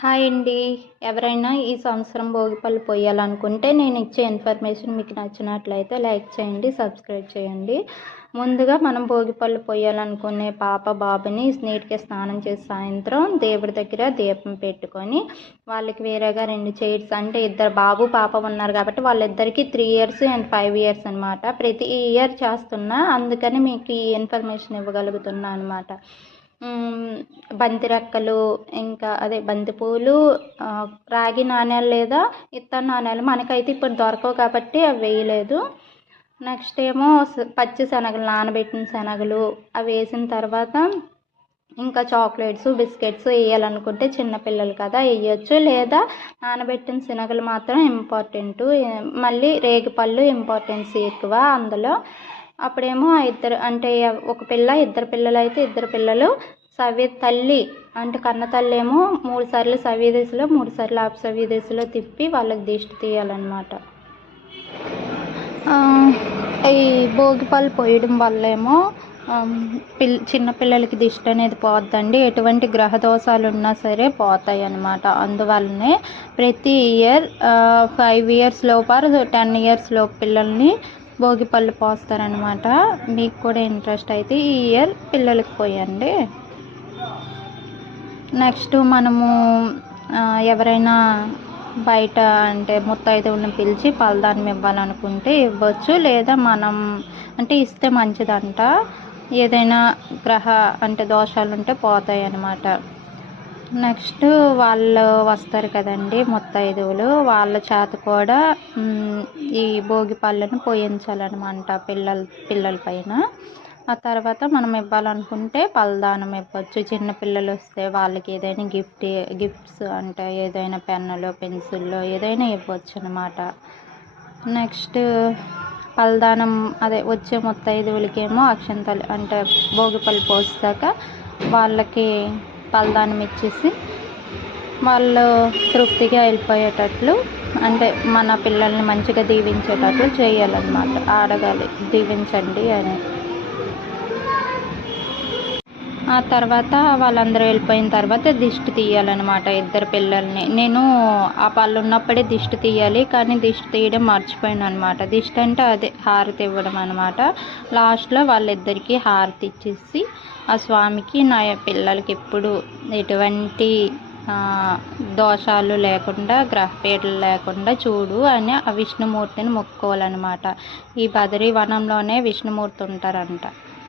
Hi అండి. ఎవరైనా ఈ సంవత్సరం భోగిపళ్ళు పొయ్యాలనుకుంటే నేను ఇచ్చే ఇన్ఫర్మేషన్ మీకు నచ్చినట్లయితే లైక్ చేయండి, సబ్స్క్రైబ్ చేయండి. ముందుగా మనం భోగిపళ్ళు పొయ్యాలనుకునే బాబుని నీట్గా స్నానం చేసి సాయంత్రం దేవుడి దగ్గర దీపం పెట్టుకొని వాళ్ళకి వేరేగా 2 చైర్స్ అంటే ఇద్దరు బాబు పాప ఉన్నారు కాబట్టి వాళ్ళిద్దరికీ 3 ఇయర్స్ అండ్ 5 ఇయర్స్ అనమాట. ప్రతి ఇయర్ చేస్తున్నా, అందుకని మీకు ఈ ఇన్ఫర్మేషన్ ఇవ్వగలుగుతున్నా అనమాట. బంతి రెక్కలు, ఇంకా అదే బంతిపూలు, రాగి నాణ్యాలు లేదా ఇత్తడి నాణ్యాలు మనకైతే ఇప్పుడు దొరకవు కాబట్టి అవి వేయలేదు. నెక్స్ట్ ఏమో పచ్చి శనగలు, నానబెట్టిన శనగలు అవి వేసిన తర్వాత ఇంకా చాక్లెట్స్, బిస్కెట్స్ వేయాలనుకుంటే చిన్నపిల్లలు కదా వేయచ్చు, లేదా నానబెట్టిన శనగలు మాత్రం ఇంపార్టెంటు. మళ్ళీ రేగిపళ్ళు ఇంపార్టెన్స్ ఎక్కువ అందులో. అప్పుడేమో ఇద్దరు అంటే ఒక పిల్ల, ఇద్దరు పిల్లలు అయితే ఇద్దరు పిల్లలు తల్లి అంటే కన్న తల్లి ఏమో 3 సార్లు సవ్య దిశలో 3 సార్లు అపసవ్య దిశలో తిప్పి వాళ్ళకి దిష్టి తీయాలన్నమాట. ఈ భోగిపళ్ళు పోయడం వల్ల ఏమో చిన్నపిల్లలకి దిష్టి అనేది పోద్దండి. ఎటువంటి గ్రహ దోషాలు ఉన్నా సరే పోతాయి అన్నమాట. అందువల్లనే ప్రతి ఇయర్ 5 ఇయర్స్ లోపు 10 ఇయర్స్ లోపు పిల్లల్ని భోగిపళ్ళు పోస్తారనమాట. మీకు కూడా ఇంట్రెస్ట్ అయితే ఈ ఇయర్ పిల్లలకి పోయండి. నెక్స్ట్ మనము ఎవరైనా బయట అంటే ముత్తైదువులను పిలిచి పలదానం ఇవ్వాలనుకుంటే ఇవ్వచ్చు, లేదా మనం అంటే ఇస్తే మంచిదంట. ఏదైనా గ్రహ అంటే దోషాలు ఉంటే పోతాయి అన్నమాట. నెక్స్ట్ వాళ్ళు వస్తారు కదండి ముత్తైదువులు, వాళ్ళ చేత కూడా ఈ భోగిపళ్ళను పోయించాలన్నమాట పిల్లల పైన. ఆ తర్వాత మనం ఇవ్వాలనుకుంటే పలదానం ఇవ్వచ్చు. చిన్నపిల్లలు వస్తే వాళ్ళకి ఏదైనా గిఫ్ట్స్ అంటే ఏదైనా పెన్నులు, పెన్సిల్లో ఏదైనా ఇవ్వచ్చు అనమాట. నెక్స్ట్ పలదానం అదే వచ్చే ముత్తైదువులకేమో అక్షంతలు అంటే భోగిపళ్ళు పోసాక వాళ్ళకి పలదానం ఇచ్చేసి వాళ్ళు తృప్తిగా వెళ్ళిపోయేటట్లు అంటే మన పిల్లల్ని మంచిగా దీవించేటట్లు చేయాలన్నమాట. అడగాలి దీవించండి అని. ఆ తర్వాత వాళ్ళందరూ వెళ్ళిపోయిన తర్వాత దిష్టి తీయాలన్నమాట ఇద్దరు పిల్లల్ని. నేను ఆ పళ్ళు ఉన్నప్పుడే దిష్టి తీయాలి, కానీ దిష్టి తీయడం మర్చిపోయాను అనమాట. దిష్టి అంటే అదే హారతి ఇవ్వడం అనమాట. లాస్ట్లో వాళ్ళిద్దరికీ హారతి ఇచ్చేసి ఆ స్వామికి నా పిల్లలకి ఎప్పుడు ఎటువంటి దోషాలు లేకుండా, గ్రహపీడలు లేకుండా చూడు అని ఆ విష్ణుమూర్తిని మొక్కుకోవాలన్నమాట. ఈ బదరీ వనంలోనే విష్ణుమూర్తి ఉంటారంట.